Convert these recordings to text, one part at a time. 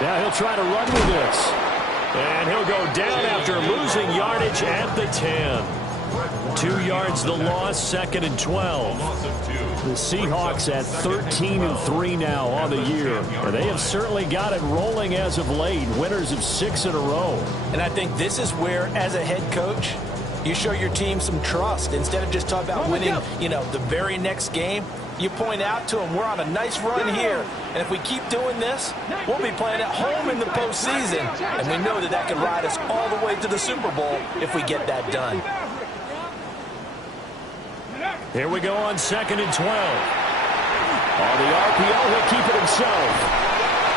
Now he'll try to run with this. And he'll go down after losing yardage at the 10. 2 yards the loss, 2nd and 12. The Seahawks at 13-3 now on the year. And they have certainly got it rolling as of late. Winners of 6 in a row. And I think this is where, as a head coach, you show your team some trust. Instead of just talking about winning, the very next game, you point out to them, we're on a nice run here. And if we keep doing this, we'll be playing at home in the postseason. And we know that that can ride us all the way to the Super Bowl if we get that done. Here we go on 2nd and 12. On the RPO, he'll keep it himself.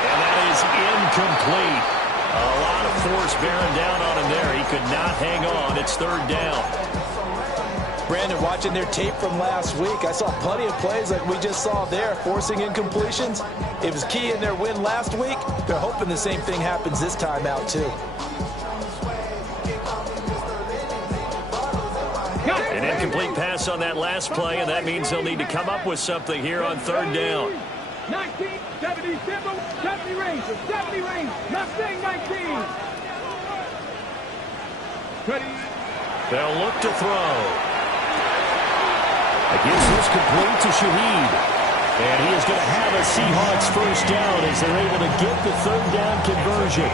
And that is incomplete. A lot of force bearing down on him there. He could not hang on. It's 3rd down. Brandon, watching their tape from last week, I saw plenty of plays like we just saw there, forcing incompletions. It was key in their win last week. They're hoping the same thing happens this time out, too. An incomplete pass on that last play, and that means they'll need to come up with something here on 3rd down. 19, 70, 70 range, 70 range, Mustang 19. Ready. They'll look to throw. Gets this complete to Shaheed. And he is going to have a Seahawks 1st down as they're able to get the 3rd down conversion.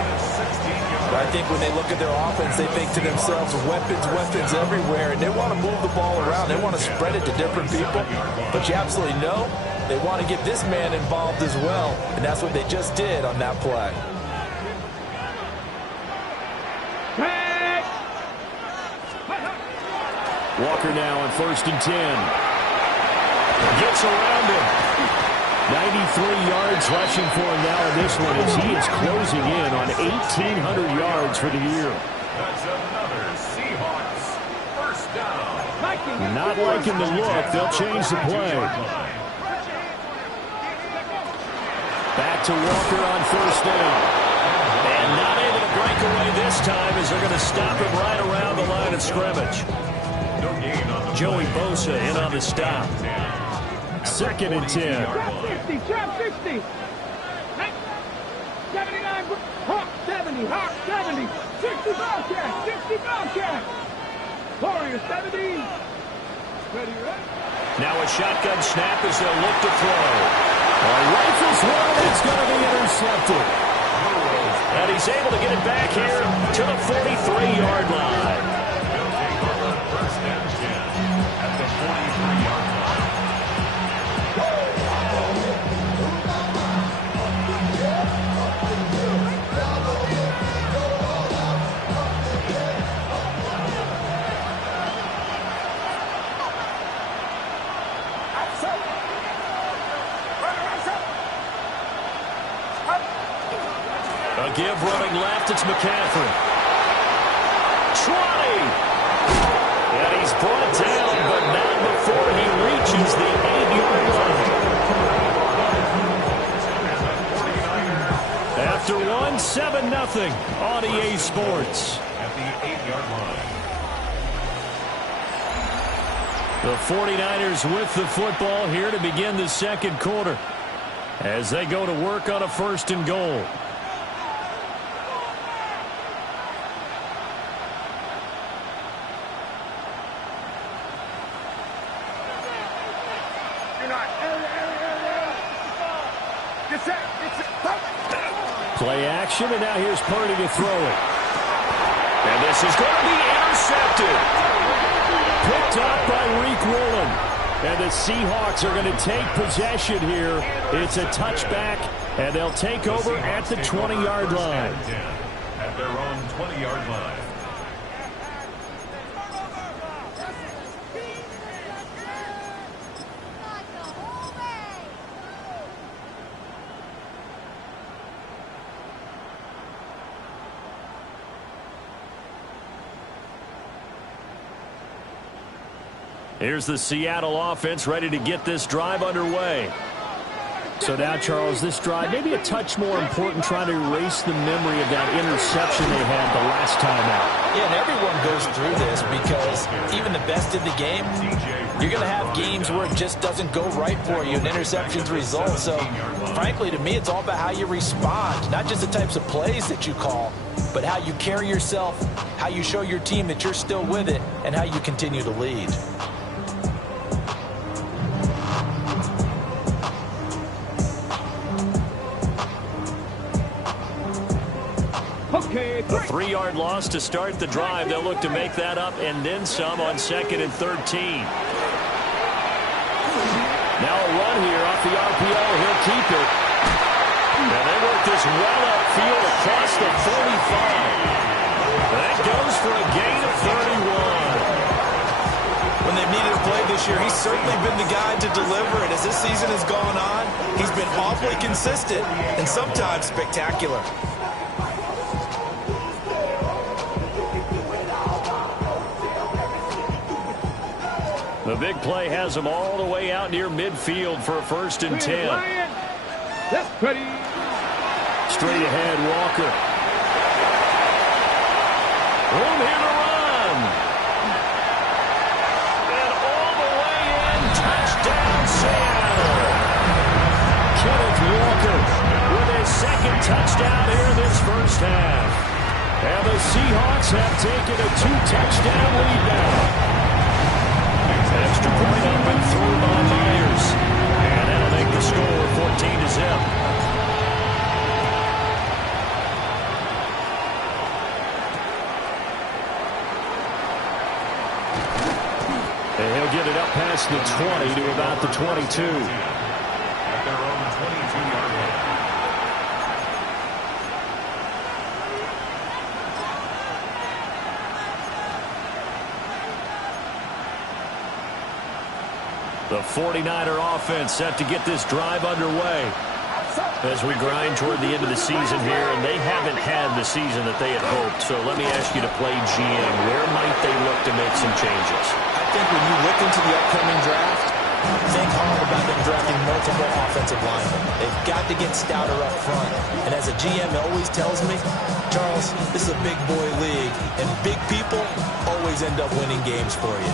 I think when they look at their offense, they think to themselves, weapons, weapons everywhere, and they want to move the ball around. They want to spread it to different people. But you absolutely know they want to get this man involved as well, and that's what they just did on that play. Walker now on 1st and 10. Gets around him. 93 yards rushing for him now in this one as he is closing in on 1,800 yards for the year. That's another Seahawks 1st down. Not liking the look. They'll change the play. Back to Walker on 1st down. And not able to break away this time as they're going to stop him right around the line of scrimmage. Joey Bosa in on the stop. 2nd and 10. Trap 60. 79. Hawk 70. Hawk 70. 60 Bobcat. 60 Bobcat. Warrior 70. Ready, ready. Now a shotgun snap as they'll look to throw. Rifles one. It's going to be intercepted. And he's able to get it back here to the 43-yard line. A give running left, it's McCaffrey. 20! And he's brought down, but not before he reaches the 8-yard line. After one, 7-0 on EA Sports. At the 8-yard line. The 49ers with the football here to begin the 2nd quarter as they go to work on a 1st and goal. Play action, and now here's Purdy to throw it. And this is going to be intercepted. Picked up by Reek Woolen. And the Seahawks are going to take possession here. It's a touchback, and they'll take over at the 20-yard line. At their own 20-yard line. Here's the Seattle offense ready to get this drive underway. So now, Charles, this drive maybe a touch more important, trying to erase the memory of that interception they had the last time out. Yeah, and everyone goes through this because even the best in the game, you're going to have games where it just doesn't go right for you and interceptions result. So, frankly, to me, it's all about how you respond, not just the types of plays that you call, but how you carry yourself, how you show your team that you're still with it, and how you continue to lead. A 3-yard loss to start the drive. They'll look to make that up and then some on 2nd and 13. Now a run here off the RPO. He'll keep it. And they work this well upfield across the 45. That goes for a gain of 31. When they've needed a play this year, he's certainly been the guy to deliver it. As this season has gone on, he's been awfully consistent and sometimes spectacular. The big play has them all the way out near midfield for a 1st and 10. That's pretty. Straight ahead, Walker. Room here to run. And all the way in. Touchdown, Seattle. Kenneth Walker with his 2nd touchdown here in this first half. And the Seahawks have taken a 2-touchdown lead now. Extra point up and through by Myers. And that'll make the score 14-0. And he'll get it up past the 20 to about the 22. At their own 22-yard line. The 49er offense set to get this drive underway as we grind toward the end of the season here, and they haven't had the season that they had hoped. So let me ask you to play GM. Where might they look to make some changes? I think when you look into the upcoming draft, think hard about them drafting multiple offensive linemen. They've got to get stouter up front. And as a GM always tells me, Charles, this is a big boy league, and big people always end up winning games for you.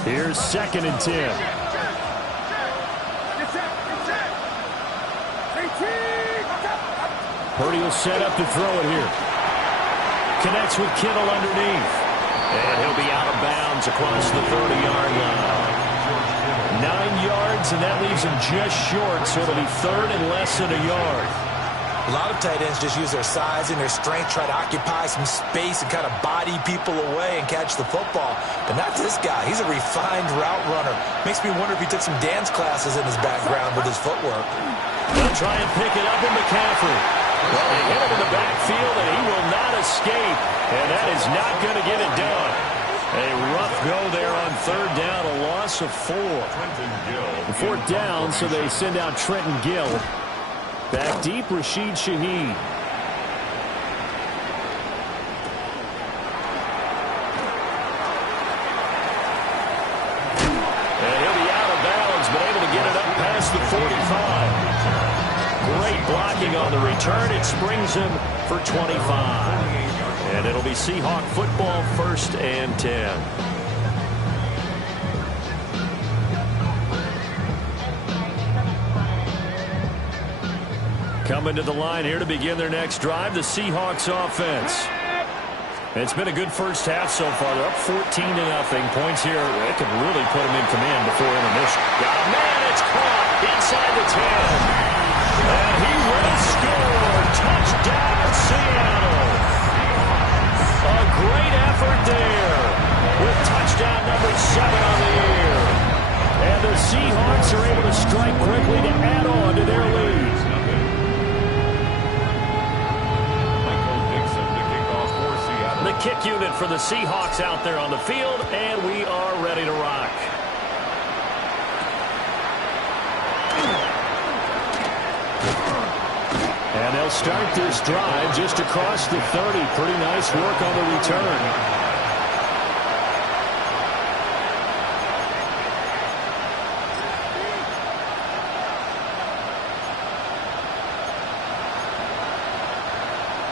Here's 2nd and 10. Purdy will set up to throw it here. Connects with Kittle underneath. And he'll be out of bounds across the 30-yard line. 9 yards, and that leaves him just short, so it'll be 3rd and less than a yard. A lot of tight ends just use their size and their strength, try to occupy some space and kind of body people away and catch the football. But not this guy. He's a refined route runner. Makes me wonder if he took some dance classes in his background with his footwork. They'll try and pick it up in McCaffrey. Well, they hit him in the backfield, and he will not escape. And that is not going to get it done. A rough go there on 3rd down, a loss of 4. 4th down, so they send out Trenton Gill. Back deep, Rashid Shaheed. And he'll be out of bounds, but able to get it up past the 45. Great blocking on the return. It springs him for 25. And it'll be Seahawk football, 1st and 10. Coming to the line here to begin their next drive, the Seahawks offense. It's been a good first half so far. They're up 14-0. Points here. It could really put them in command before intermission. Oh, man, it's caught inside the 10. And he will score. Touchdown, Seattle. A great effort there with touchdown number 7 on the year. And the Seahawks are able to strike quickly to add on to their lead. The kick unit for the Seahawks out there on the field, and we are ready to rock. And they'll start this drive just across the 30. Pretty nice work on the return.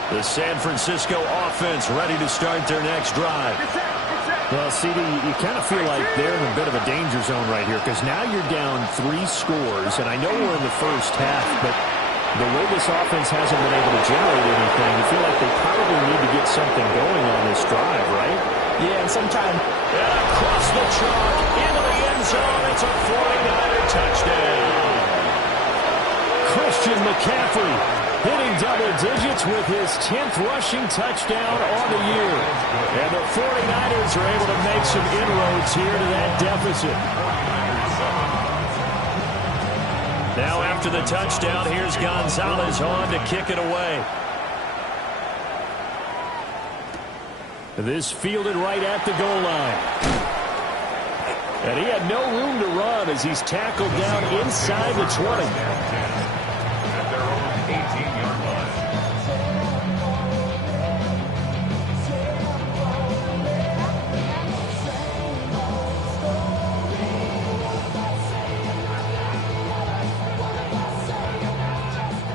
The San Francisco offense ready to start their next drive. Well, CD, you kind of feel like they're in a bit of a danger zone right here because now you're down 3 scores, and I know we're in the first half, but the way this offense hasn't been able to generate anything, you feel like they probably need to get something going on this drive, right? Yeah, and sometime. And across the chalk, into the end zone, it's a 49er touchdown. Christian McCaffrey hitting double digits with his 10th rushing touchdown on the year. And the 49ers are able to make some inroads here to that deficit. Now after the touchdown, here's Gonzalez on to kick it away. This fielded right at the goal line. And he had no room to run as he's tackled down inside the 20. At their own 18-yard line.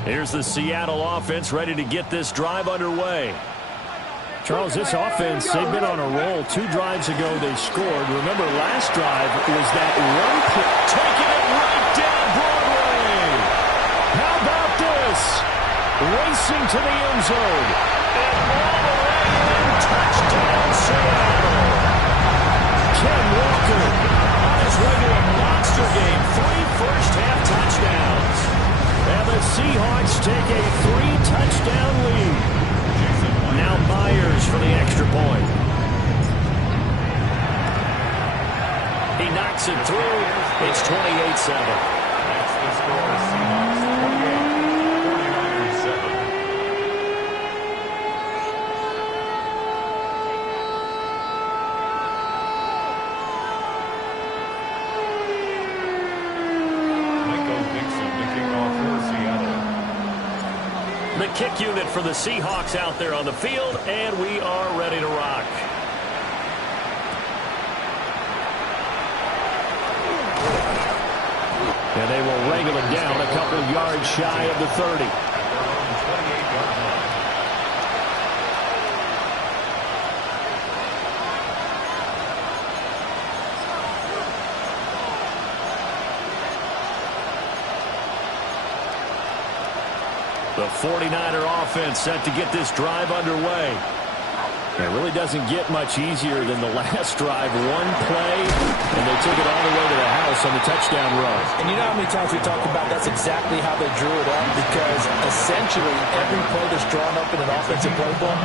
Here's the Seattle offense ready to get this drive underway. Charles, this offense, they've been on a roll. 2 drives ago they scored. Remember, last drive was that one play. Taking it right down Broadway. How about this? Racing to the end zone. And all the way in. Touchdown Seattle. Ken Walker on his regular monster game. 3 first-half touchdowns. And the Seahawks take a 3-touchdown lead. Now Myers for the extra point. He knocks it through. It's 28-7. That's the score. Seahawks 28, 49ers 7. The kick unit for the Seahawks out there on the field, and we are ready to rock. And they will wrangle it down a couple of yards shy of the 30. The 49er offense set to get this drive underway. It really doesn't get much easier than the last drive. One play, and they took it all the way to the house on the touchdown run. And you know how many times we talk about that's exactly how they drew it up? Because essentially every play that's drawn up in an offensive playbook,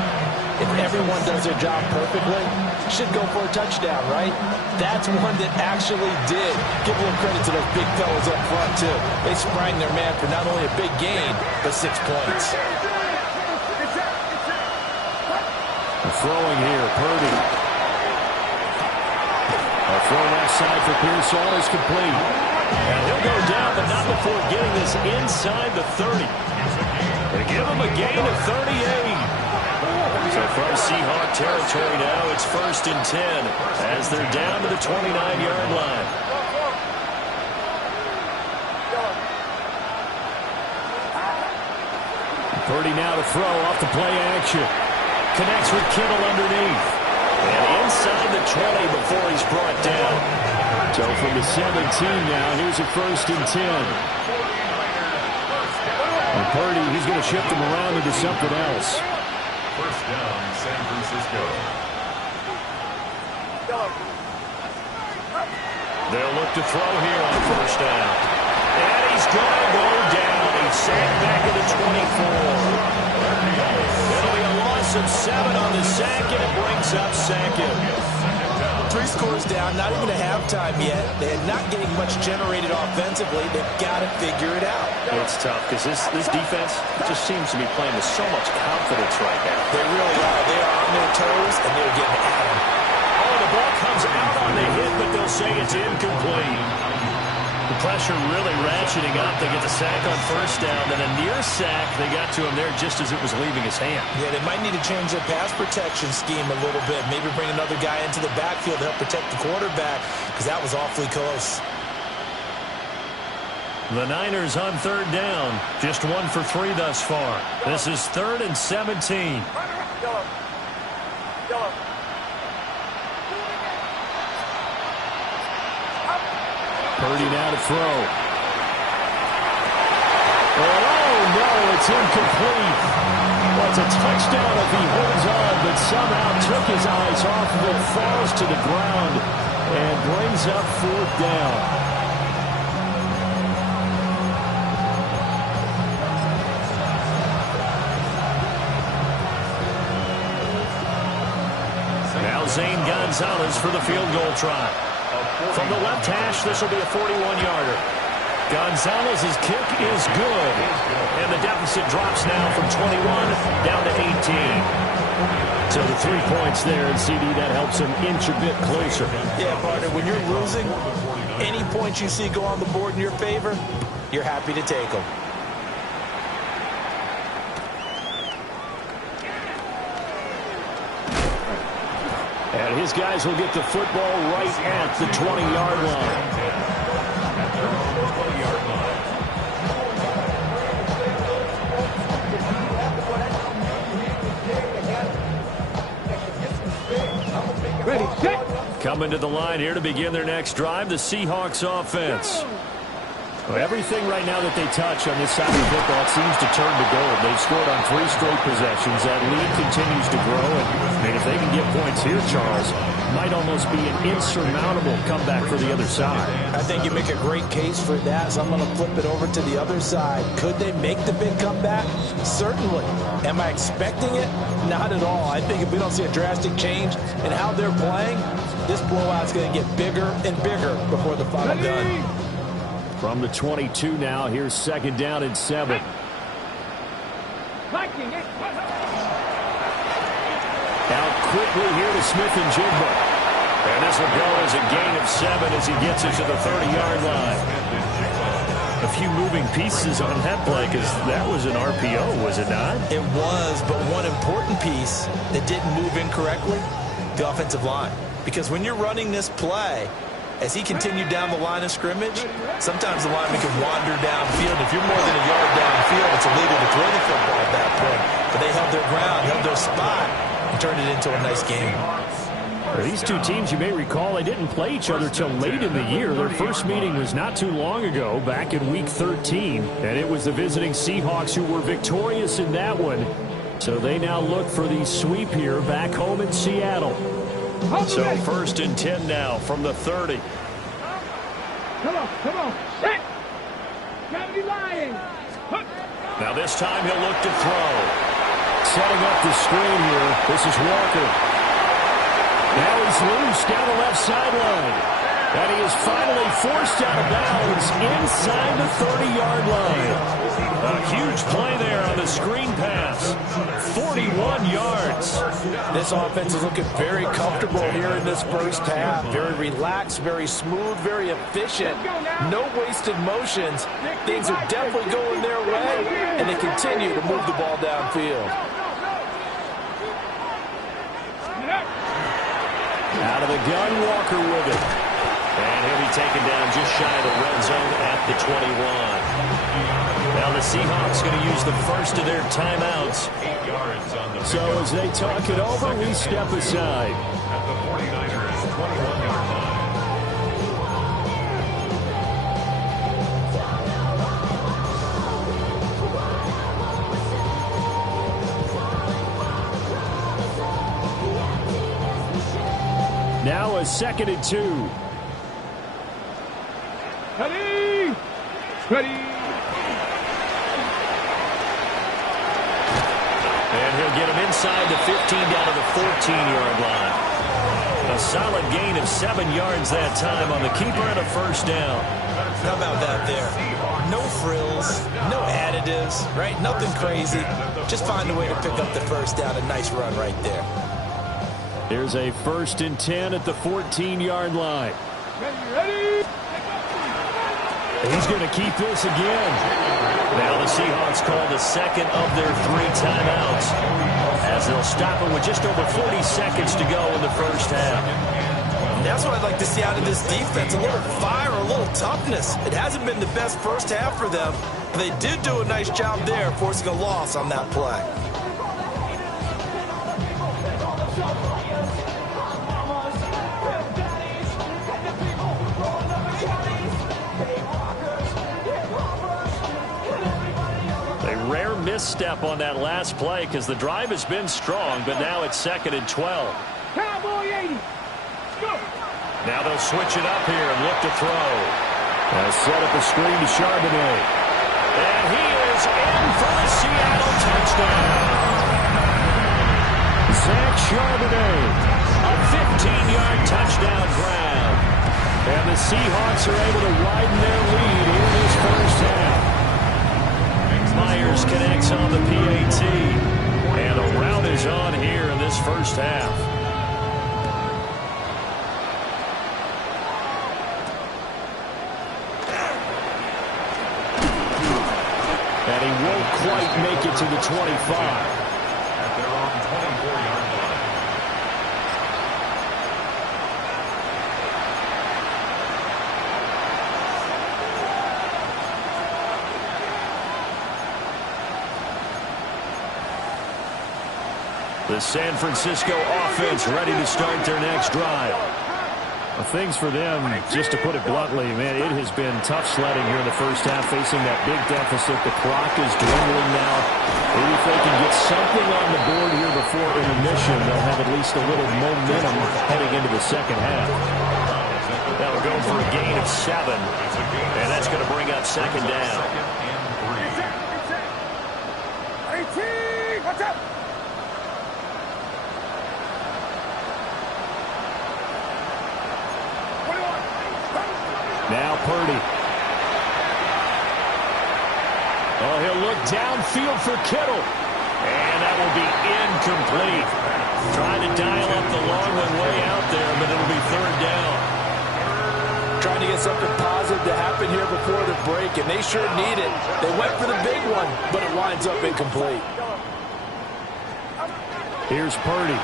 if everyone does their job perfectly, should go for a touchdown, right? That's one that actually did. Give a little credit to those big fellas up front, too. They sprang their man for not only a big gain, but 6 points. Throwing here, Purdy. A throw left side for Pearsall is complete. And he'll go down, but not before getting this inside the 30. They give him a gain of 38. So from Seahawk territory now, it's 1st and 10 as they're down to the 29-yard line. Purdy now to throw off the play action. Connects with Kittle underneath. And inside the 20 before he's brought down. So from the 17 now, here's a 1st and 10. And Purdy, he's going to shift him around into something else. First down, San Francisco. They'll look to throw here on 1st down. And he's going to go down. He's sacked back at the 24. It'll be a loss of 7 on the sack, and it brings up 2nd. 3 scores down, not even a halftime yet. They're not getting much generated offensively. They've got to figure it out. It's tough because this defense just seems to be playing with so much confidence right now. They really are. They are on their toes, and they're getting at them. Oh, the ball comes out on the hit, but they'll say it's incomplete. The pressure really ratcheting up. They get the sack on 1st down, then a near sack. They got to him there just as it was leaving his hand. Yeah, they might need to change their pass protection scheme a little bit. Maybe bring another guy into the backfield to help protect the quarterback, because that was awfully close. The Niners on third down. Just 1 for 3 thus far. This is 3rd and 17. Purdy now to throw. Oh, no, it's incomplete. Well, it's a touchdown if he holds on, but somehow took his eyes off of it, falls to the ground, and brings up 4th down. Now Zane Gonzalez for the field goal try. From the left hash, this will be a 41-yarder. Gonzalez's kick is good. And the deficit drops now from 21 down to 18. So the 3 points there, and CD, that helps him inch a bit closer. Yeah, partner, when you're losing, any points you see go on the board in your favor, you're happy to take them. And his guys will get the football right at the 20-yard line. Ready, set. Coming to the line here to begin their next drive, the Seahawks offense. Well, everything right now that they touch on this side of the football seems to turn to gold. They've scored on 3 straight possessions. That lead continues to grow. And, I mean, if they can get points here, Charles, might almost be an insurmountable comeback for the other side. I think you make a great case for that, so I'm going to flip it over to the other side. Could they make the big comeback? Certainly. Am I expecting it? Not at all. I think if we don't see a drastic change in how they're playing, this blowout's going to get bigger and bigger before the final gun. From the 22 now, here's 2nd down and 7. Liking it. Out quickly here to Smith and Jigba. And this will go as a gain of 7 as he gets it to the 30-yard line. A few moving pieces on that play because that was an RPO, was it not? It was, but one important piece that didn't move incorrectly, the offensive line. Because when you're running this play, as he continued down the line of scrimmage, sometimes the lineman can wander downfield. If you're more than a yard downfield, it's illegal to throw the football at that point. But they held their ground, held their spot, and turned it into a nice game. These two teams, you may recall, they didn't play each other till late in the year. Their first meeting was not too long ago, back in Week 13. And it was the visiting Seahawks who were victorious in that one. So they now look for the sweep here back home in Seattle. So 1st and 10 now from the 30. Come on. Set. Gotta be lying. Now this time he'll look to throw. Setting up the screen here. This is Walker. Now he's loose down the left sideline. And he is finally forced out of bounds inside the 30-yard line. A huge play there on the screen pass. 41 yards. This offense is looking very comfortable here in this first half. Very relaxed, very smooth, very efficient. No wasted motions. Things are definitely going their way, and they continue to move the ball downfield. Out of the gun, Walker with it. And he'll be taken down just shy of the red zone at the 21. Now the Seahawks going to use the first of their timeouts. 8 yards on the So as they talk it over, we step aside. at the 49ers 21-yard line. Now a 2nd and 2. Ready. And he'll get him inside the 15 down to the 14-yard line. A solid gain of 7 yards that time on the keeper and a first down. How about that there? No frills, no additives, right? Nothing crazy. Just find a way to pick up the first down. A nice run right there. There's a 1st and 10 at the 14-yard line. Ready. He's going to keep this again. Now the Seahawks call the second of their 3 timeouts as they'll stop him with just over 40 seconds to go in the first half. That's what I'd like to see out of this defense, a little fire, a little toughness. It hasn't been the best first half for them, but they did do a nice job there forcing a loss on that play. Rare misstep on that last play because the drive has been strong, but now it's 2nd and 12. Cowboy 80. Go. Now they'll switch it up here and look to throw. Set up a screen to Charbonnet. And he is in for the Seattle touchdown. Zach Charbonnet. A 15-yard touchdown grab. And the Seahawks are able to widen their lead in this first half. Myers connects on the PAT. And a rout is on here in this first half. And he won't quite make it to the 25. At their own 24-yard line. The San Francisco offense ready to start their next drive. Well, things for them, just to put it bluntly, man, it has been tough sledding here in the first half, facing that big deficit. The clock is dwindling now. Maybe if they can get something on the board here before intermission, they'll have at least a little momentum heading into the second half. That'll go for a gain of 7, and that's going to bring up 2nd down. 18. Watch out. Now Purdy. Oh, he'll look downfield for Kittle. And that will be incomplete. Trying to dial up the long one way out there, but it'll be 3rd down. Trying to get something positive to happen here before the break, and they sure need it. They went for the big one, but it winds up incomplete. Here's Purdy.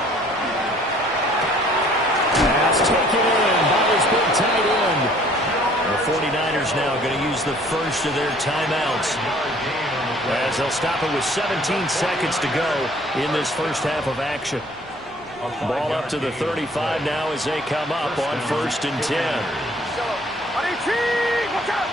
Pass taken in by his big tight end. The 49ers now going to use the first of their timeouts, as they'll stop it with 17 seconds to go in this first half of action. Ball up to the 35 now as they come up on 1st and 10. Watch out.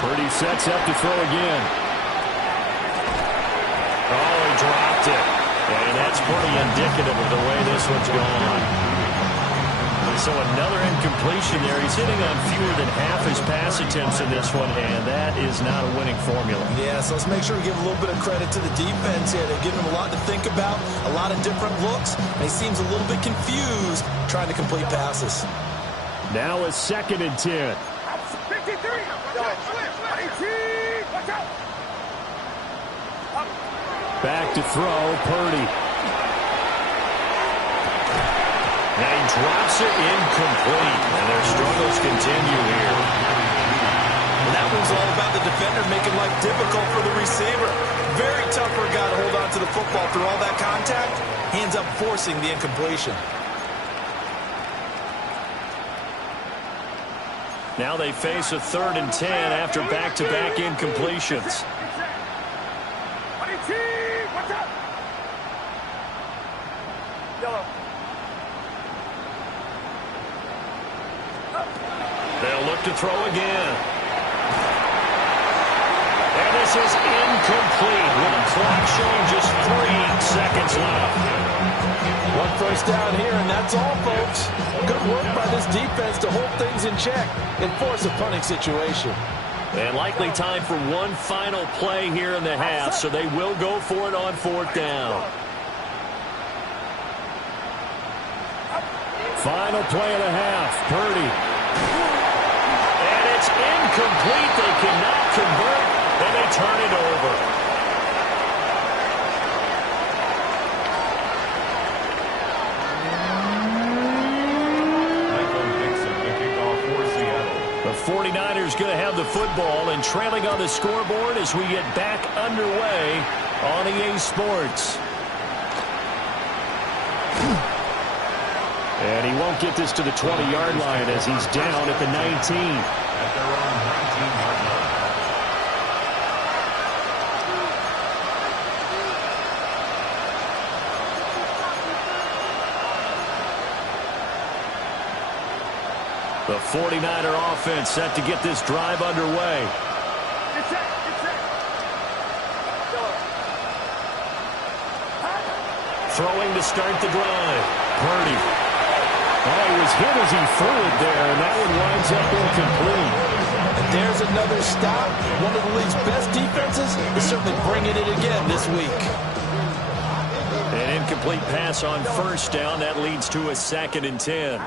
Purdy sets up to throw again. Oh, he dropped it. And that's pretty indicative of the way this one's gone. So another incompletion there. He's hitting on fewer than half his pass attempts in this one, and that is not a winning formula. Yeah, so let's make sure we give a little bit of credit to the defense here. They're giving him a lot to think about, a lot of different looks, and he seems a little bit confused trying to complete passes. Now it's 2nd and 10. 53. Watch out. Back to throw, Purdy. Now he drops it incomplete, and their struggles continue here. And that one's all about the defender making life difficult for the receiver. Very tough for a guy to hold on to the football through all that contact. He ends up forcing the incompletion. Now they face a 3rd and 10 after back-to-back incompletions. Watch out. Yellow. They'll look to throw again. And this is incomplete with the clock showing just 3 seconds left. 1 first down here, and that's all, folks. Good work by this defense to hold things in check and force a punting situation. And likely time for one final play here in the half, so they will go for it on 4th down. Final play of the half, Purdy. And it's incomplete. They cannot convert, and they turn it over. 49ers going to have the football and trailing on the scoreboard as we get back underway on EA Sports. And he won't get this to the 20-yard line as he's down at the 19. At their own 19-yard line. The 49er offense set to get this drive underway. Throwing to start the drive. Purdy. Oh, he was hit as he threw it there, and that one winds up incomplete. And there's another stop. One of the league's best defenses is certainly bringing it again this week. An incomplete pass on first down. That leads to a 2nd and 10.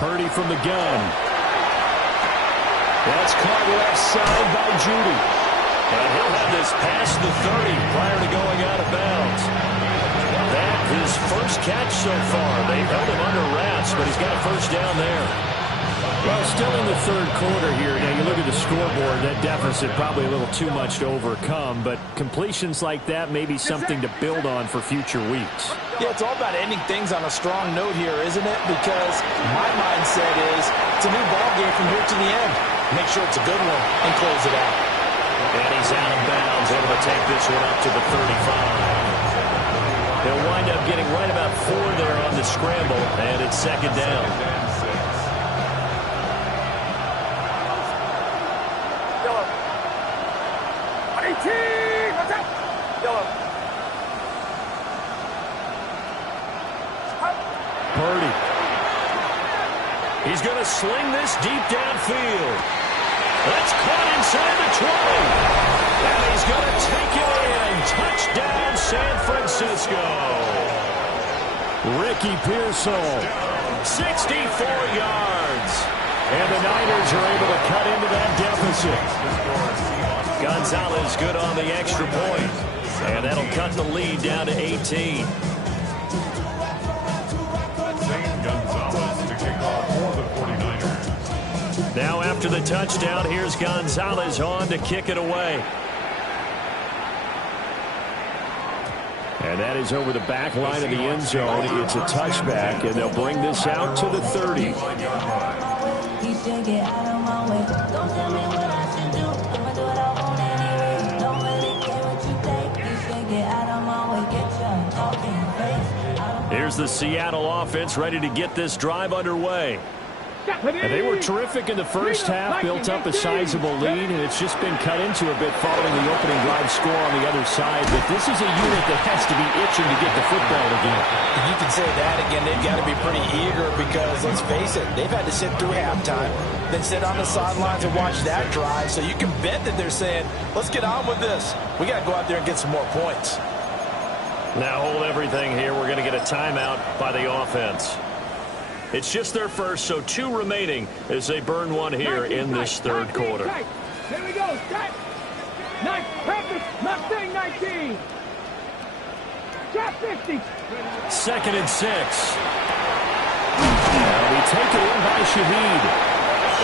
Purdy from the gun. That's caught left side by Judy. And he'll have this past the 30 prior to going out of bounds. That his first catch so far. They've held him under wraps, but he's got a first down there. Well, still in the third quarter here. Now, you look at the scoreboard, that deficit probably a little too much to overcome, but completions like that may be something to build on for future weeks. Yeah, it's all about ending things on a strong note here, isn't it? Because my mindset is it's a new ball game from here to the end. Make sure it's a good one and close it out. And he's out of bounds, able to take this one up to the 35. He'll wind up getting right about 4 there on the scramble, and it's 2nd down. Purdy. He's going to sling this deep downfield. That's caught inside the 20. And he's going to take it in. Touchdown, San Francisco. Ricky Pearsall. 64 yards. And the Niners are able to cut into that deficit. Gonzalez good on the extra point. And that'll cut the lead down to 18. Gonzalez to kick off for the 49ers. Now after the touchdown, here's Gonzalez on to kick it away. And that is over the back line of the end zone. It's a touchback, and they'll bring this out to the 30. Here's the Seattle offense ready to get this drive underway. And they were terrific in the first half, built up a sizable lead, and it's just been cut into a bit following the opening drive score on the other side. But this is a unit that has to be itching to get the football again. You can say that again. They've got to be pretty eager because, let's face it, they've had to sit through halftime, then sit on the sidelines and watch that drive. So you can bet that they're saying, let's get on with this. We got to go out there and get some more points. Now hold everything here. We're going to get a timeout by the offense. It's just their first, so 2 remaining as they burn one here in this third quarter. Here we go. Set. Nice. Practice. Mustang 19. Drop 50. 2nd and 6. And we take it in by Shaheed.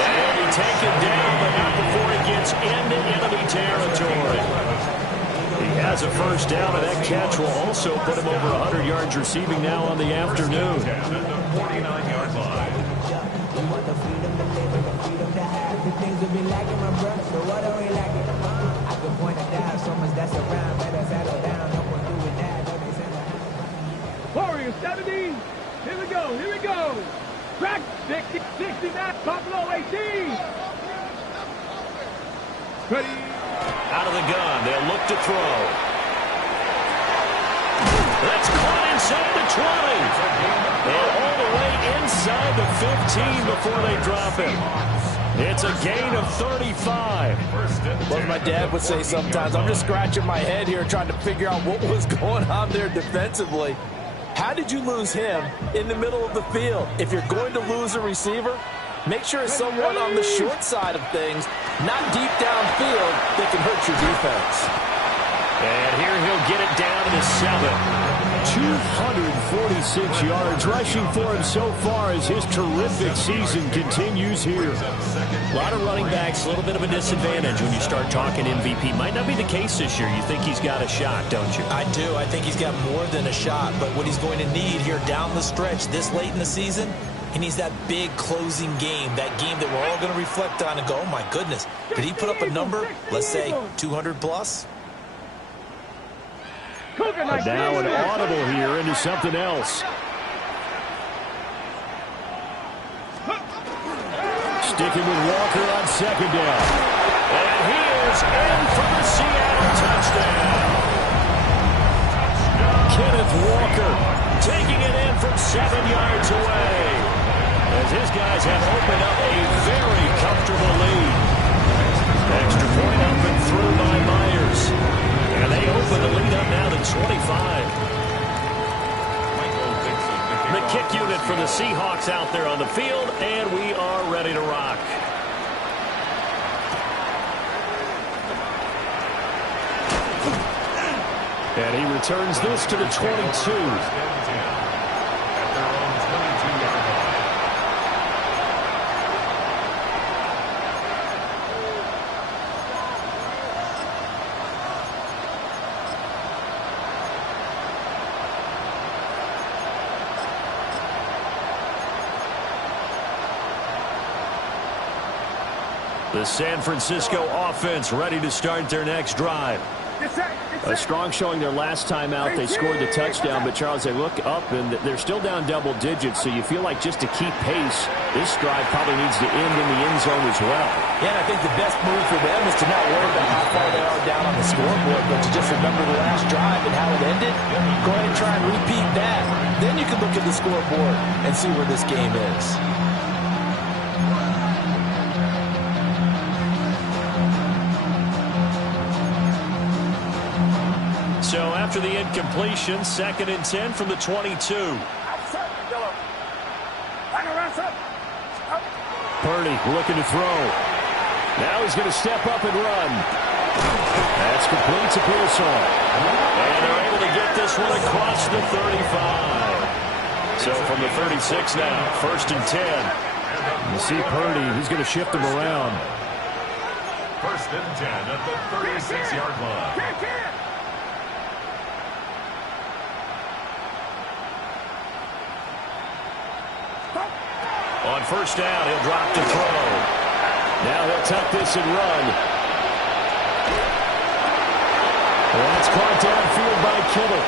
And he taken down, but not before he gets into enemy territory. He has a first down, and that catch will also put him over 100 yards receiving now on the afternoon. Down at the 49-yard line. Warriors 70. Here we go. Here we go. Crack 60. 60 back. Buffalo 18. Ready. Out of the gun, they'll look to throw. That's caught inside the 20. And all the way inside the 15 before they drop him. It's a gain of 35. Well, as my dad would say sometimes, I'm just scratching my head here trying to figure out what was going on there defensively. How did you lose him in the middle of the field? If you're going to lose a receiver, make sure it's someone on the short side of things, not deep downfield, that can hurt your defense. And here he'll get it down to the 7. 246 yards rushing for him so far as his terrific season continues here. A lot of running backs, a little bit of a disadvantage when you start talking MVP. Might not be the case this year. You think he's got a shot, don't you? I do. I think he's got more than a shot. But what he's going to need here down the stretch this late in the season, he needs that big closing game, that game that we're all going to reflect on and go, oh, my goodness, did he put up a number, let's say, 200 plus? Now an audible here into something else. Sticking with Walker on second down. And he is in for the Seattle touchdown. Kenneth Walker taking it in from 7 yards away, as his guys have opened up a very comfortable lead. Extra point up and through by Myers. And they open the lead up now to 25. The kick unit for the Seahawks out there on the field, and we are ready to rock. And he returns this to the 22. The San Francisco offense ready to start their next drive. A strong showing their last time out. They scored the touchdown, but Charles, they look up and they're still down double digits, so you feel like just to keep pace, this drive probably needs to end in the end zone as well. Yeah, and I think the best move for them is to not worry about how far they are down on the scoreboard, but to just remember the last drive and how it ended. Go ahead and try and repeat that. Then you can look at the scoreboard and see where this game is. So after the incompletion, 2nd and 10 from the 22. Purdy looking to throw. Now he's going to step up and run. That's complete to Pearsall. And they're able to get this one across the 35. So from the 36 now, 1st and 10. You see Purdy, he's going to shift him around. 1st and 10 at the 36-yard line. On 1st down, he'll drop to throw. Now he'll tuck this and run. Well, that's caught downfield by Kittle.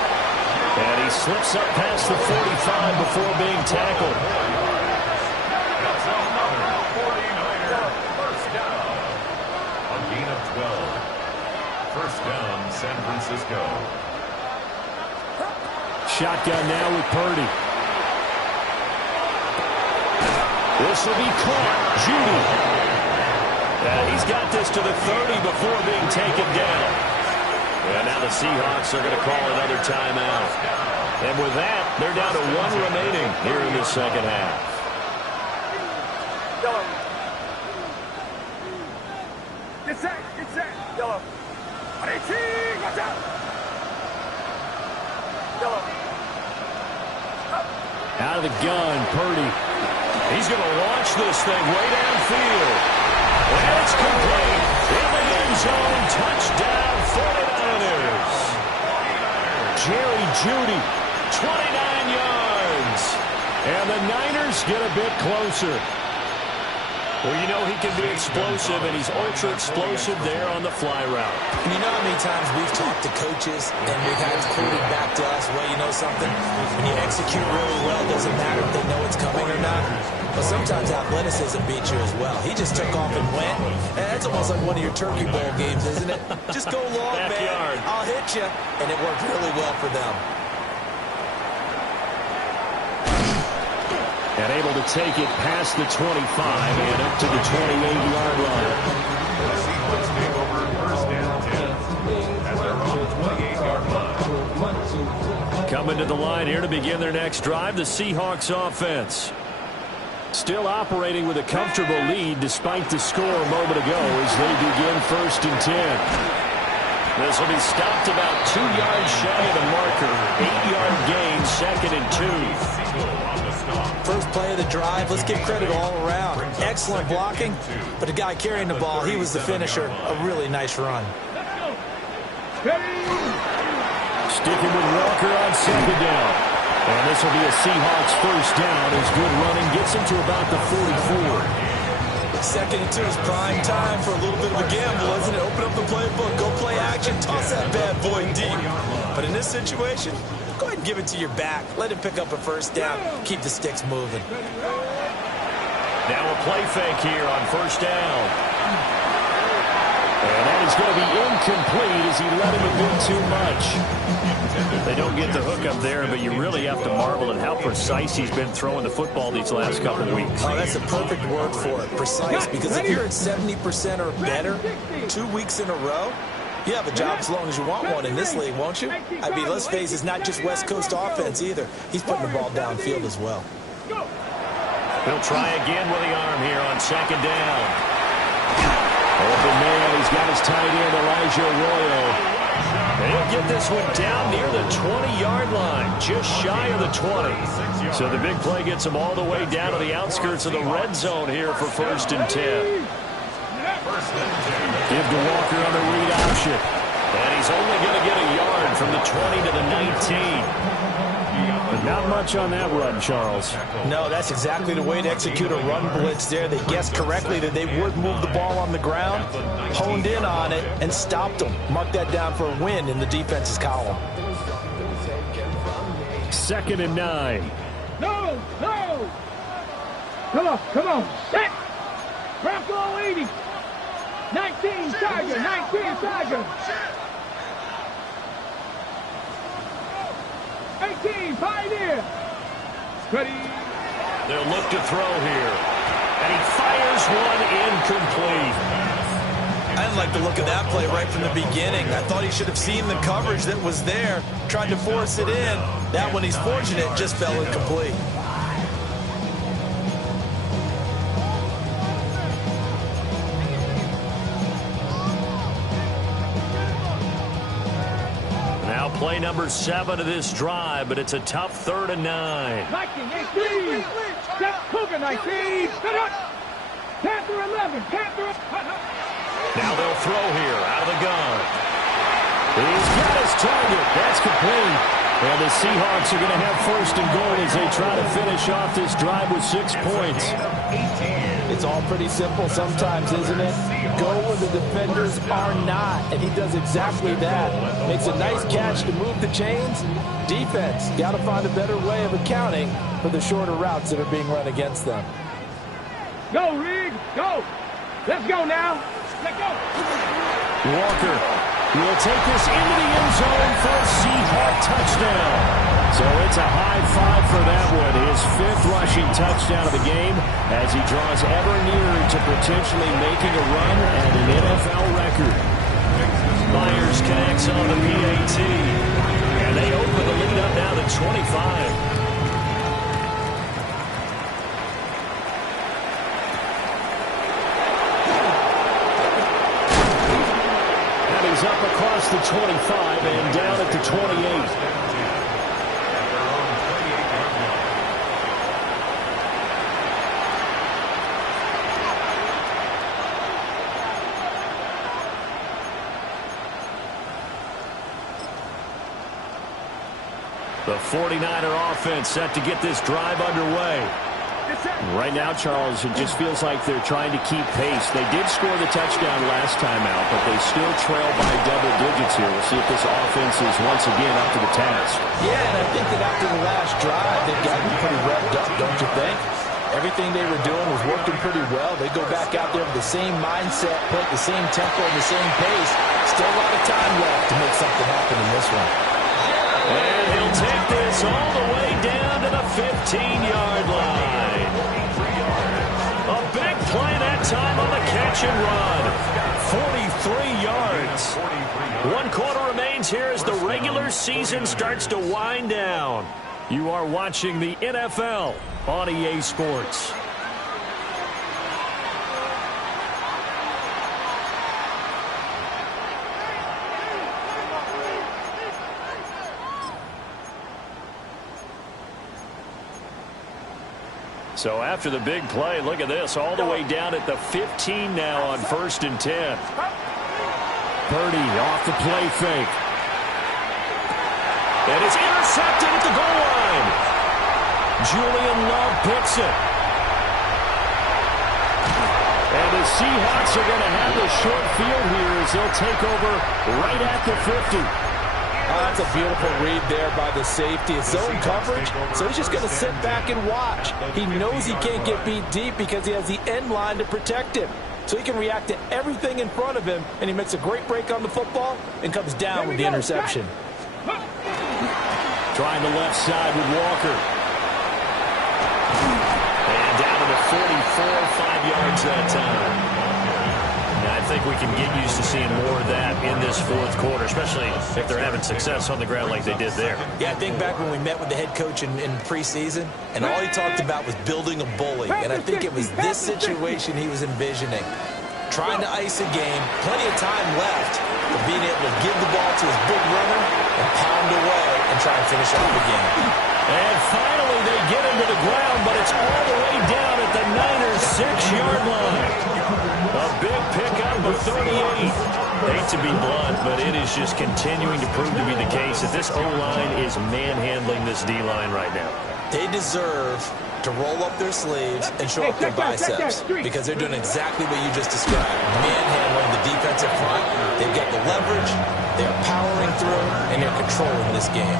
And he slips up past the 45 before being tackled. That's another 49er 1st down. A gain of 12. 1st down, San Francisco. Shotgun now with Purdy. This will be caught. Judy. He's got this to the 30 before being taken down. And now the Seahawks are going to call another timeout. And with that, they're down to 1 remaining here in the second half. Yellow. Get set. Get set. Yellow. 18. Watch out. Yellow. Out of the gun, Purdy. He's going to launch this thing way downfield. And it's complete. In the end zone. Touchdown, 49ers. Jerry Jeudy, 29 yards. and the Niners get a bit closer. Well, you know he can be explosive, and he's ultra explosive there on the fly route. And you know how many times we've talked to coaches and we've had quoted back to us, well, you know something? When you execute really well, it doesn't matter if they know it's coming or not. But sometimes athleticism beats you as well. He just took off and went. And that's almost like one of your Turkey Bowl games, isn't it? Just go long, man. I'll hit you. And it worked really well for them. And able to take it past the 25 and up to the 28-yard line. The Seahawks take over first and 10 at their own 28-yard line. Coming to the line here to begin their next drive, the Seahawks offense. Still operating with a comfortable lead despite the score a moment ago as they begin first and 10. This will be stopped about 2 yards shy of the marker. 8-yard gain, 2nd and 2. First play of the drive, let's give credit all around. Excellent blocking, but the guy carrying the ball, he was the finisher. A really nice run. Sticking with Walker on 2nd down. And this will be a Seahawks first down as good running gets him to about the 44. 2nd and 2 is prime time for a little bit of a gamble, isn't it? Open up the playbook, go play action, toss that bad boy deep. But in this situation, go ahead and give it to your back. Let him pick up a first down. Keep the sticks moving. Now a play fake here on first down. And that is going to be incomplete as he let him a bit too much. They don't get the hook up there, but you really have to marvel at how precise he's been throwing the football these last couple of weeks. Oh, that's a perfect word for it, precise. Because if you're at 70% or better 2 weeks in a row, you have a job as long as you want one in this league, won't you? I mean, let's face it, it's not just West Coast offense either. He's putting the ball downfield as well. He'll try again with the arm here on 2nd down. Open man, he's got his tight end, Elijah Arroyo. And he'll get this one down near the 20-yard line, just shy of the 20. So the big play gets him all the way down to the outskirts of the red zone here for 1st and 10. Give to Walker on the read option. And he's only going to get a yard from the 20 to the 19. But not much on that run, Charles. No, that's exactly the way to execute a run blitz there. They guessed correctly that they would move the ball on the ground, honed in on it, and stopped them. Mark that down for a win in the defense's column. 2nd and 9. No, no. Come on. Set. Bronco 80. 19, Tiger. 19, Tiger. 18, Pioneer. Ready. They'll look to throw here. And he fires one incomplete. I didn't like the look of that play right from the beginning. I thought he should have seen the coverage that was there, tried to force it in. That one, he's fortunate, just fell incomplete. Play number 7 of this drive, but it's a tough 3rd and 9. 19, 18. Step Cougar 19. Panther 11. Panther. Now they'll throw here out of the gun. He's got his target. That's complete. And the Seahawks are going to have 1st and goal as they try to finish off this drive with 6 points. It's all pretty simple sometimes, isn't it? Go where the defenders are not, and he does exactly that. Makes a nice catch to move the chains. Defense, got to find a better way of accounting for the shorter routes that are being run against them. Go, Reed. Go. Let's go now. Let's go. Walker will take this into the end zone for a Seahawk touchdown. So it's a high five for that one. His 5th rushing touchdown of the game as he draws ever nearer to potentially making a run at an NFL record. Myers connects on the PAT. And they open the lead up now to 25. He's up across the 25 and down at the 28. The 49er offense set to get this drive underway. Right now, Charles, it just feels like they're trying to keep pace. They did score the touchdown last time out, but they still trail by double digits here. We'll see if this offense is once again up to the task. Yeah, and I think that after the last drive, they've gotten pretty revved up, don't you think? Everything they were doing was working pretty well. They go back out there with the same mindset, play at the same tempo and the same pace. Still a lot of time left to make something happen in this one. And he'll take this all the way down to the 15-yard line. A big play that time on the catch and run. 43 yards. 1 quarter remains here as the regular season starts to wind down. You are watching the NFL on EA Sports. So after the big play, look at this, all the way down at the 15 now on 1st and 10. Purdy off the play fake. And it's intercepted at the goal line. Julian Love picks it. And the Seahawks are going to have the short field here as they'll take over right at the 50. Oh, that's a beautiful read there by the safety. It's zone coverage, so he's just going to sit back and watch. He knows he can't get beat deep because he has the end line to protect him. So he can react to everything in front of him, and he makes a great break on the football and comes down with the interception. Trying the left side with Walker. And down to the 44, 5 yards that time. And I think we can get used to seeing more of that in this fourth quarter, especially if they're having success on the ground like they did there. Yeah, I think back when we met with the head coach in preseason, and all he talked about was building a bully. And I think it was this situation he was envisioning. Trying to ice a game, plenty of time left, but being able to give the ball to his big runner and pound away and try and finish off the game. And finally they get him to the ground, but it's all the way down at the Niners' 6-yard line. A big pickup of 38. Hate to be blunt, but it is just continuing to prove to be the case that this O-line is manhandling this D-line right now. They deserve to roll up their sleeves and show up their biceps because they're doing exactly what you just described. Manhandling the defensive front. They've got the leverage. They're powering through, and they're controlling this game.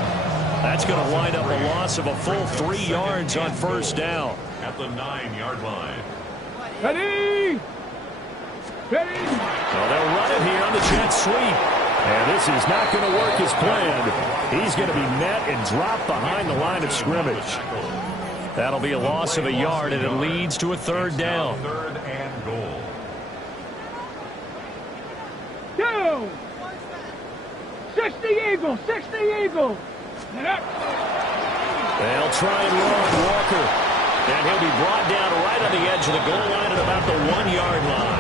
That's going to wind up a loss of a full 3 yards on first down. At the 9-yard line. Ready? Ready? Well, they'll run it here on the jet sweep. And this is not going to work as planned. He's going to be met and dropped behind the line of scrimmage. That'll be a loss of a yard, and it leads to a third down. 3rd and goal. Go! 60 Eagles! 60 Eagles! They'll try and run Walker. And he'll be brought down right on the edge of the goal line at about the 1-yard line.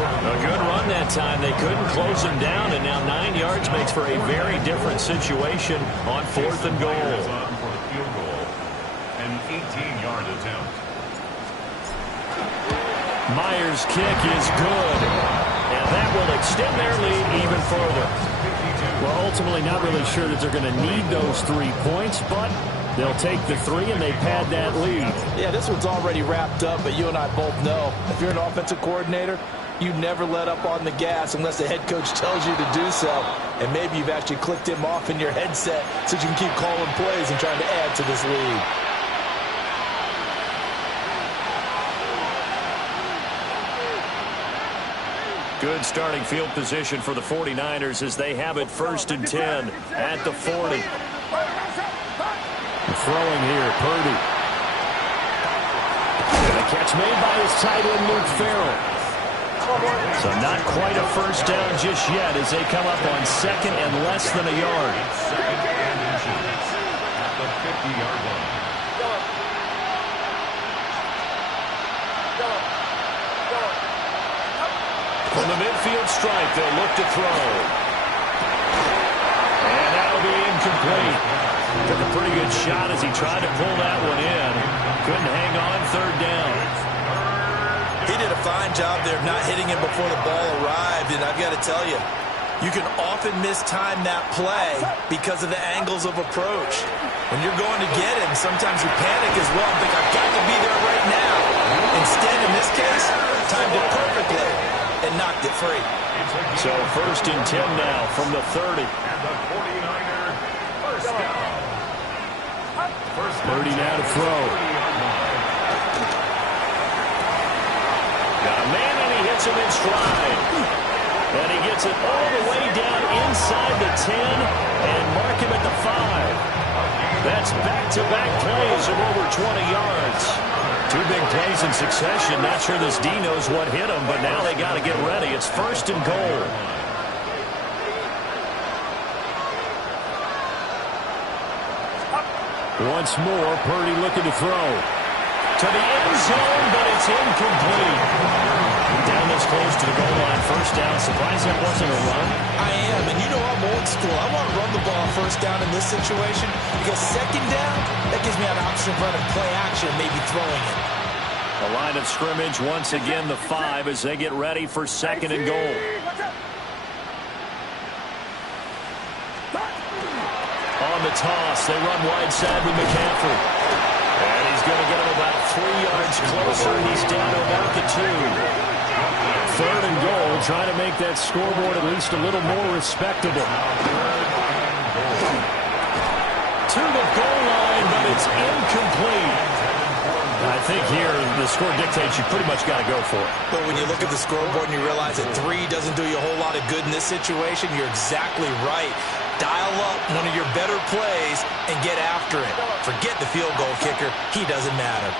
A good run that time. They couldn't close him down, and now 9 yards makes for a very different situation on 4th and goal. For the field goal. An 18-yard attempt. Myers' kick is good. And that will extend their lead even further. Well, ultimately not really sure that they're going to need those 3 points, but they'll take the 3 and they pad that lead. Yeah, this one's already wrapped up, but you and I both know if you're an offensive coordinator, you never let up on the gas unless the head coach tells you to do so. And maybe you've actually clicked him off in your headset so you can keep calling plays and trying to add to this lead. Good starting field position for the 49ers as they have it 1st and 10 at the 40. Throwing here, Purdy. And a catch made by his tight end, Luke Farrell. So not quite a first down just yet as they come up on 2nd and less than a yard. 2nd and inches at the 50-yard line. From the midfield stripe, they'll look to throw. And that'll be incomplete. Took a pretty good shot as he tried to pull that one in. Couldn't hang on 3rd down. He did a fine job there of not hitting him before the ball arrived, and I've got to tell you, you can often mistime that play because of the angles of approach. When you're going to get him, sometimes you panic as well and think, I've got to be there right now. Instead, in this case, timed it perfectly and knocked it free. So 1st and 10 now from the 30. And the 49er first down. Purdy now to throw. Got a man and he hits him in stride. And he gets it all the way down inside the 10 and mark him at the 5. That's back-to-back plays of over 20 yards. 2 big plays in succession. Not sure this D knows what hit him, but now they got to get ready. It's 1st and goal. Once more, Purdy looking to throw. To the end zone, but it's incomplete. Down this close to the goal line. First down. Surprised that wasn't a run. I am, and you know I'm old school. I want to run the ball first down in this situation because second down, that gives me an option of running play action, maybe throwing it. The line of scrimmage once again the 5 as they get ready for second and goal. On the toss, they run wide side with McCaffrey. And he's going to get him about 3 yards closer. He's down to about the 2. Third and goal, trying to make that scoreboard at least a little more respectable. To the goal line, but it's incomplete. I think here the score dictates you pretty much got to go for it. But when you look at the scoreboard and you realize that 3 doesn't do you a whole lot of good in this situation, you're exactly right. Dial up one of your better plays and get after it. Forget the field goal kicker. He doesn't matter.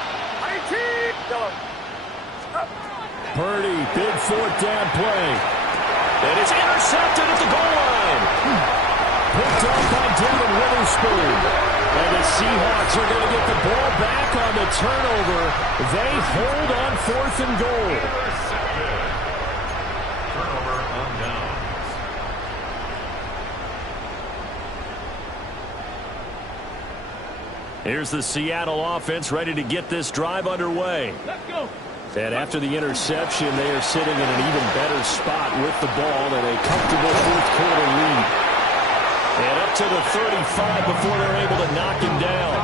Purdy, big fourth down play. And it's intercepted at the goal line. Picked up by Devin Witherspoon. And the Seahawks are going to get the ball back on the turnover. They hold on fourth and goal. Turnover on downs. Here's the Seattle offense ready to get this drive underway. Let's go. And after the interception, they are sitting in an even better spot with the ball and a comfortable fourth quarter lead. And up to the 35 before they're able to knock him down.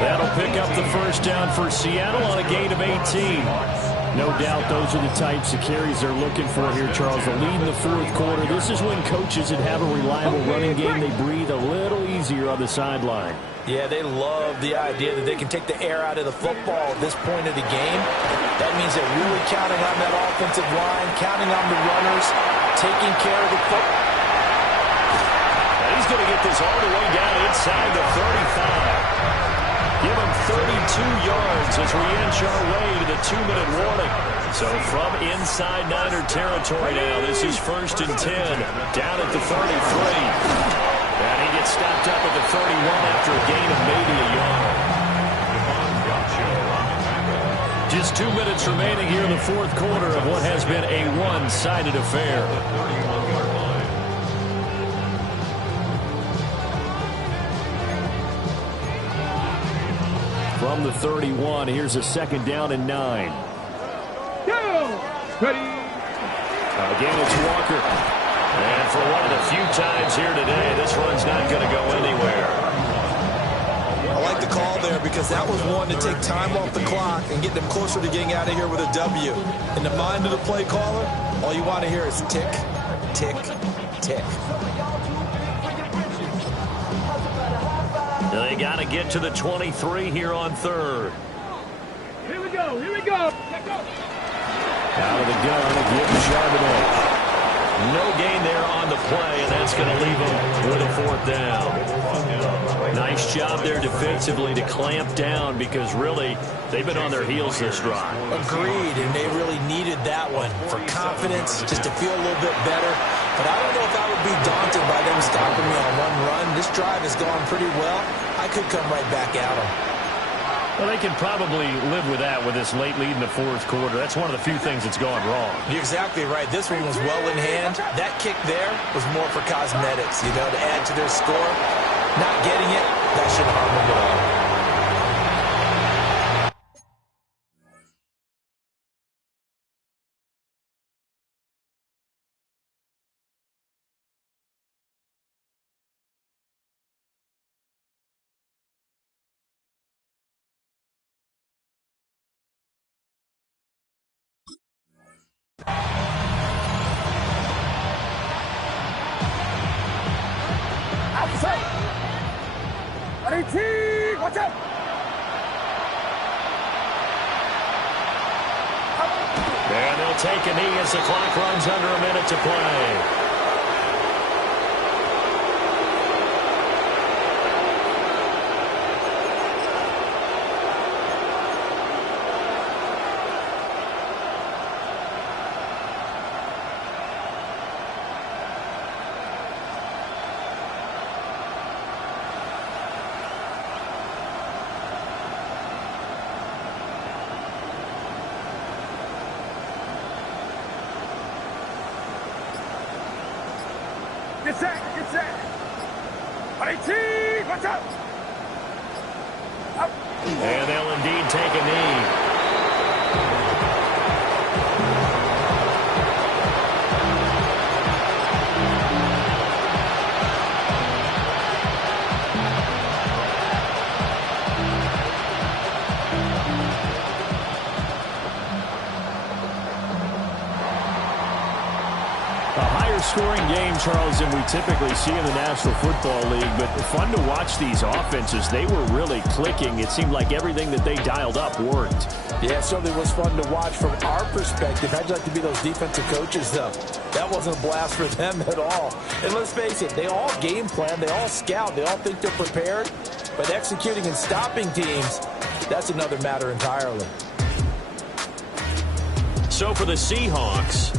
That'll pick up the first down for Seattle on a gain of 18. No doubt those are the types of carries they're looking for here, Charles. The lead in the fourth quarter. This is when coaches that have a reliable running game, they breathe a little easier on the sideline. Yeah, they love the idea that they can take the air out of the football at this point of the game. That means they're really counting on that offensive line, counting on the runners, taking care of the football. He's going to get this all the way down inside the 35. Give him 32 yards as we inch our way to the 2-minute warning. So from inside Niner territory now, this is 1st and 10, down at the 33. And he gets stopped up at the 31 after a gain of maybe a yard. Just 2 minutes remaining here in the fourth quarter of what has been a one-sided affair. From the 31, here's a 2nd down and 9. Go! Ready? Again, it's Walker. And for one of the few times here today, this run's not going to go anywhere. I like the call there because that was one to take time off the clock and get them closer to getting out of here with a W. In the mind of the play caller, all you want to hear is tick, tick, tick. They got to get to the 23 here on 3rd. Here we go. Here we go. Let's go. Out of the gun, give Charbonnet. No gain there on the play, and that's going to leave him with a 4th down. Nice job there defensively to clamp down because really they've been on their heels this drive. Agreed, and they really needed that one for confidence, just to feel a little bit better. But I don't know if I would be daunted by them stopping me on one run. This drive has gone pretty well. I could come right back at them. Well, they can probably live with that with this late lead in the fourth quarter. That's one of the few things that's gone wrong. You're exactly right. This one was well in hand. That kick there was more for cosmetics, to add to their score. Not getting it, that shouldn't harm them at all. Watch out! And they'll take a knee as the clock runs under a minute to play. set. Fighting! Watch out! Up. And they'll indeed take a knee. Scoring game, Charles, than we typically see in the National Football League, but fun to watch these offenses. They were really clicking. It seemed like everything that they dialed up worked. Yeah, it certainly was fun to watch from our perspective. How'd you like to be those defensive coaches, though? That wasn't a blast for them at all. And let's face it, they all game plan, they all scout, they all think they're prepared, but executing and stopping teams, that's another matter entirely. So for the Seahawks,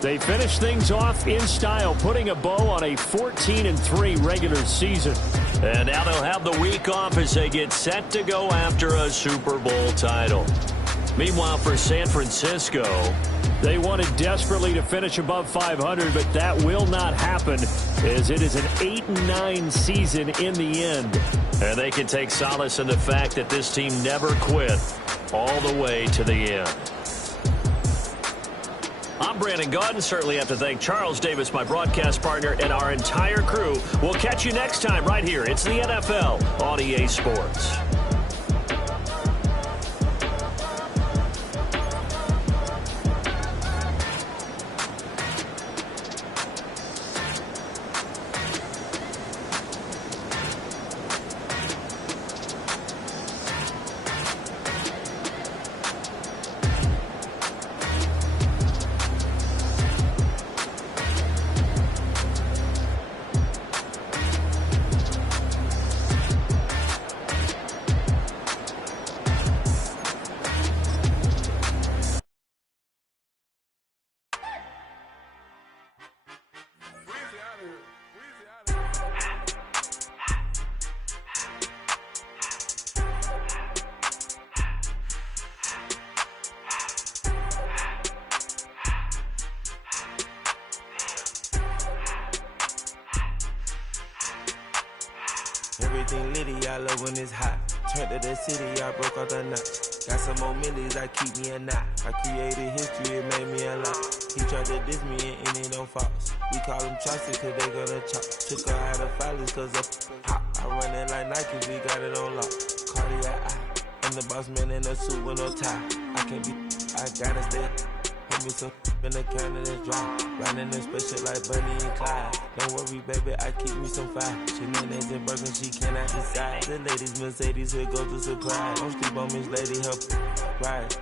they finish things off in style, putting a bow on a 14-3 regular season. and now they'll have the week off as they get set to go after a Super Bowl title. Meanwhile, for San Francisco, they wanted desperately to finish above 500, but that will not happen as it is an 8-9 season in the end. And they can take solace in the fact that this team never quit all the way to the end. I'm Brandon Gaudin. Certainly have to thank Charles Davis, my broadcast partner, and our entire crew. We'll catch you next time right here. It's the NFL on EA Sports. Everything litty, I love when it's hot. Turned to the city, I broke out the notch. Got some more millies, I keep me a knot. I created history, it made me a lot. He tried to diss me and it don't false. We call them Chaucer cause they gonna chop. Took her out of filers cause of hot. I run it like Nike, we got it on lock. Cardiac eye, I'm the boss man in a suit with no tie. I can't be, I gotta stay. Put me some in the can of this dry. Riding in special like Bunny and Clyde. Don't worry, baby, I keep me some fire. She mayonnaise and burger, she cannot decide. The ladies Mercedes, here go to surprise. Don't sleep on Miss Lady, help ride.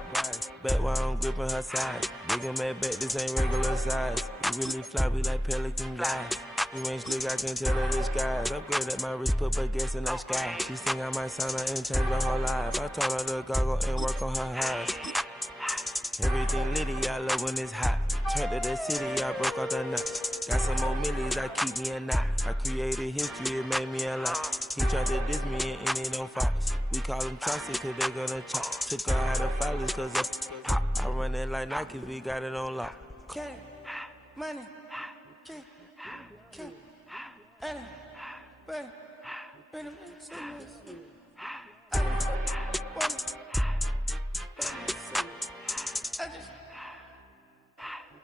Back while I'm gripping her side. Nigga mad back, this ain't regular size. We really fly, we like Pelican guys. You ain't slick, I can tell her the skies. Upgrade at my wrist, put her gas in the sky. She sing I might sign her and change her whole life. I told her to goggle and work on her highs. Everything litty, I love when it's hot. Turned to the city, I broke out the notch. Got some more millies, I keep me a knot. I created history, it made me a lot. He tried to diss me and it don't false. We call them Chaucer cause they gonna chop. Took her out of filers cause of pop. I run it like Nike, we got it on lock. Cash, money, cash, Anna, Brandon, Brandon, I just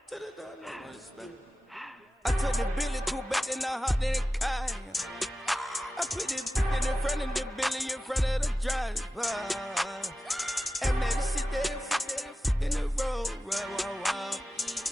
to the door, no more respect. I took the Billy cool back and I hopped in the car. I put the in front of the Billy in front of the driver. And man, sit there in the road, right?